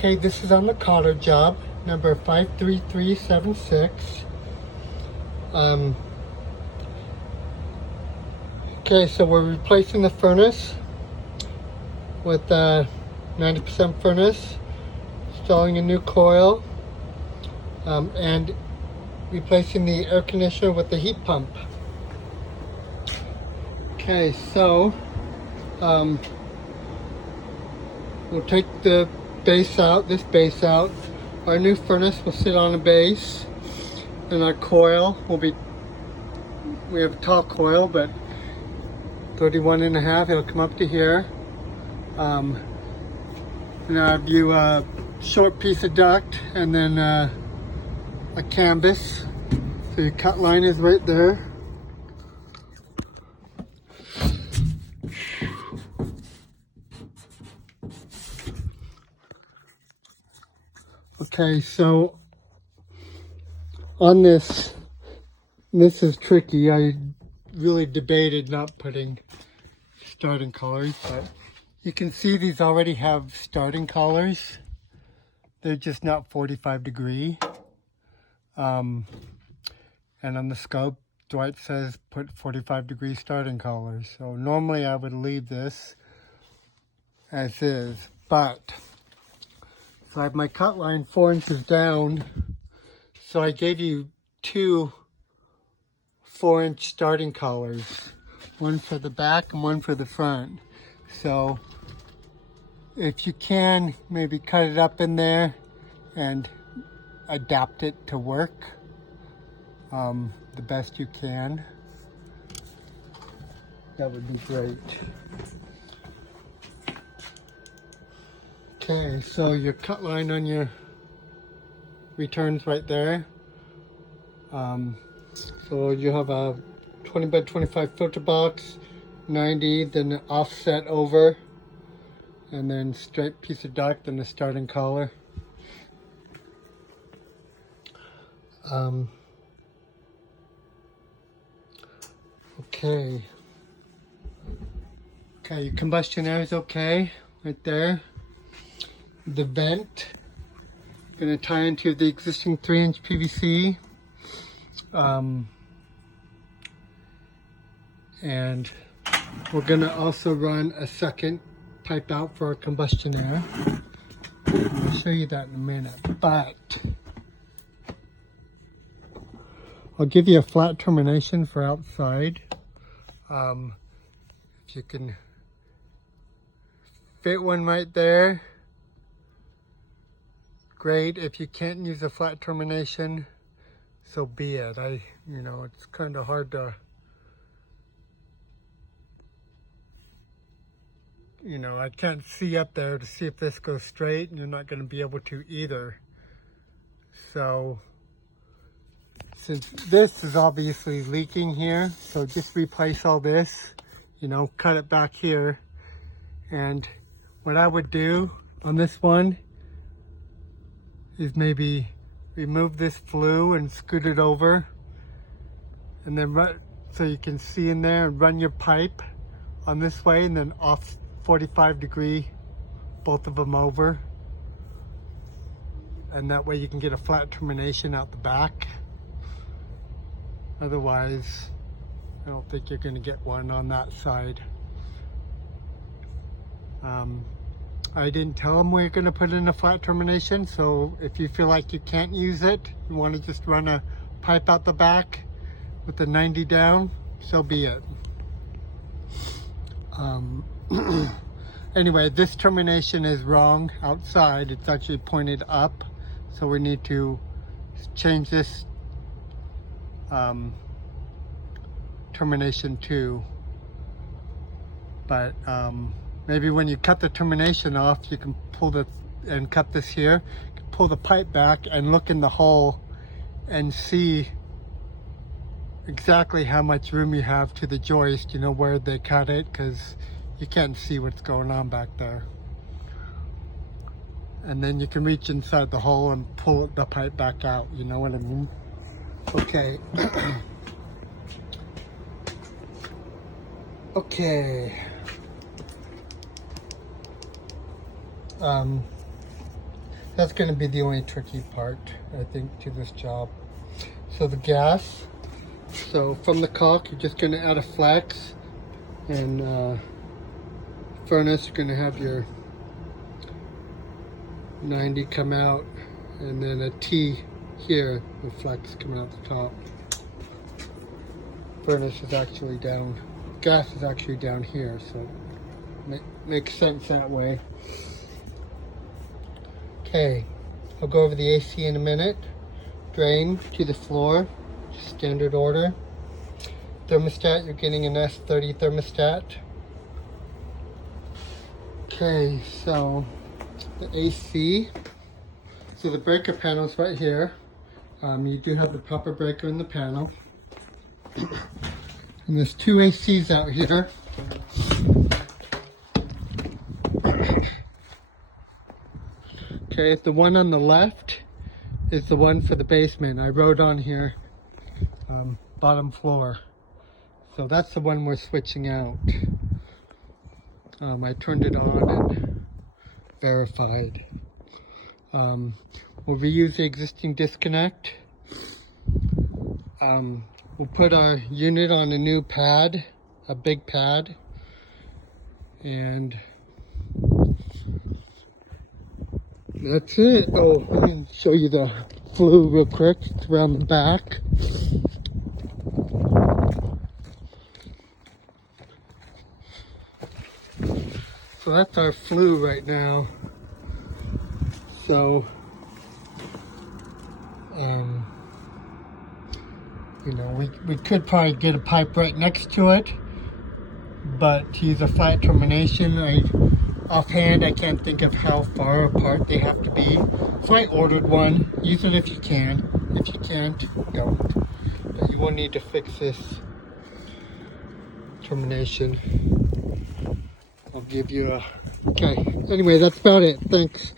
Okay, this is on the Kotter job, number 53376. Okay, so we're replacing the furnace with 90% furnace, installing a new coil, and replacing the air conditioner with the heat pump. Okay, so we'll take the base out, this base out. Our new furnace will sit on a base, and our coil will be, we have a tall coil, but 31.5, it'll come up to here. And I have you a short piece of duct and then a canvas. So your cut line is right there. Okay, so on this is tricky. I really debated not putting starting collars, but you can see these already have starting collars. They're just not 45 degree. And on the scope, Dwight says put 45 degree starting collars. So normally I would leave this as is, but so I have my cut line 4 inches down. So I gave you 2 4-inch starting collars, one for the back and one for the front. So if you can, maybe cut it up in there and adapt it to work the best you can. That would be great. Okay, so your cut line on your returns right there. So you have a 20 by 25 filter box, 90, then an offset over, and then straight piece of duct and the starting collar. Okay, your combustion air is okay, right there. The vent, gonna tie into the existing 3-inch PVC. And we're gonna also run a second pipe out for our combustion air. I'll show you that in a minute, but I'll give you a flat termination for outside. If you can fit one right there, great. If you can't use a flat termination, so be it. It's kind of hard to, I can't see up there to see if this goes straight, and you're not going to be able to either. So since this is obviously leaking here, so just replace all this, cut it back here. And what I would do on this one is maybe remove this flue and scoot it over, and then run, so you can see in there, and run your pipe on this way, and then off 45 degree both of them over, and that way you can get a flat termination out the back. Otherwise, I don't think you're going to get one on that side. I didn't tell them we were going to put in a flat termination, so if you feel like you can't use it, you want to just run a pipe out the back with the 90 down, so be it. Anyway, this termination is wrong outside. It's actually pointed up, so we need to change this termination too. But maybe when you cut the termination off, you can pull and cut this here, pull the pipe back and look in the hole and see exactly how much room you have to the joist, where they cut it, because you can't see what's going on back there. And then you can reach inside the hole and pull the pipe back out, you know what I mean? Okay. Okay. That's going to be the only tricky part, I think, to this job. So the gas, so from the caulk, you're just going to add a flex, and furnace, you're going to have your 90 come out, and then a T here, the flex coming out the top. Furnace is actually down, gas is actually down here, so makes sense that way. Okay, I'll go over the AC in a minute. Drain to the floor, just standard order. Thermostat, you're getting an S30 thermostat. Okay, so the AC. So the breaker panel is right here. You do have the proper breaker in the panel. And there's two ACs out here. Okay, the one on the left is the one for the basement. I wrote on here, bottom floor. So that's the one we're switching out. I turned it on and verified. We'll reuse the existing disconnect. We'll put our unit on a new pad, a big pad, and that's it. Oh, let me show you the flue real quick. It's around the back. So that's our flue right now. So, you know, we could probably get a pipe right next to it, but to use a flat termination, offhand, I can't think of how far apart they have to be. So I ordered one. Use it if you can. If you can't, don't. But you will need to fix this termination. I'll give you a... Okay, anyway, that's about it. Thanks.